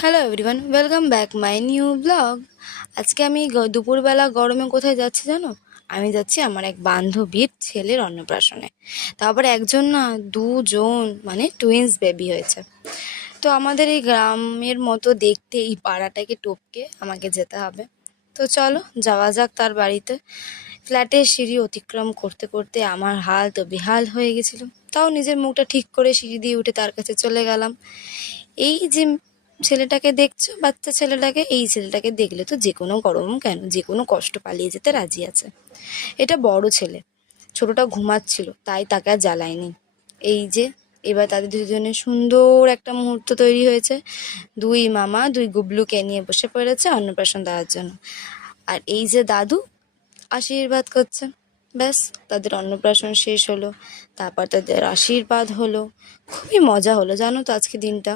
Hello everyone, welcome back my new blog. আজকে আমি দুপুরবেলা গরমে কোথায় যাচ্ছি জানো? আমি যাচ্ছি আমার এক বান্ধবীর ছেলের অন্নপ্রাশনে। তারপর একজন না, দুজন মানে টুইন্স বেবি হয়েছে। তো আমাদের এই গ্রামের মতো দেখতে এই পাড়াটাকে টপকে আমাকে যেতে হবে। তো চলো যাওয়া যাক তার বাড়িতে। ফ্ল্যাটের সিঁড়ি অতিক্রম করতে করতে আমার হাল তো বেহাল হয়ে গেছিল। তাও নিজের মুখটা ঠিক করে সিঁড়ি দিয়ে উঠে তার কাছে চলে গেলাম। এই যে ছেলেটাকে দেখছো, বাচ্চা ছেলেটাকে, এই ছেলেটাকে দেখলে তো যে কোনো গরম কেন, যে কোনো কষ্ট পালিয়ে যেতে রাজি আছে। এটা বড় ছেলে, ছোটটা ঘুমাচ্ছিল তাই তাকে আর জ্বালায়নি। এই যে এবার তাদের দুজনের সুন্দর একটা মুহূর্ত তৈরি হয়েছে। দুই মামা দুই গুবলুকে নিয়ে বসে পড়েছে অন্নপ্রাশন দেওয়ার জন্য। আর এই যে দাদু আশীর্বাদ করছে। ব্যাস, তাদের অন্নপ্রাশন শেষ হলো, তারপর তাদের আশীর্বাদ হলো। খুবই মজা হলো জানো তো আজকে দিনটা।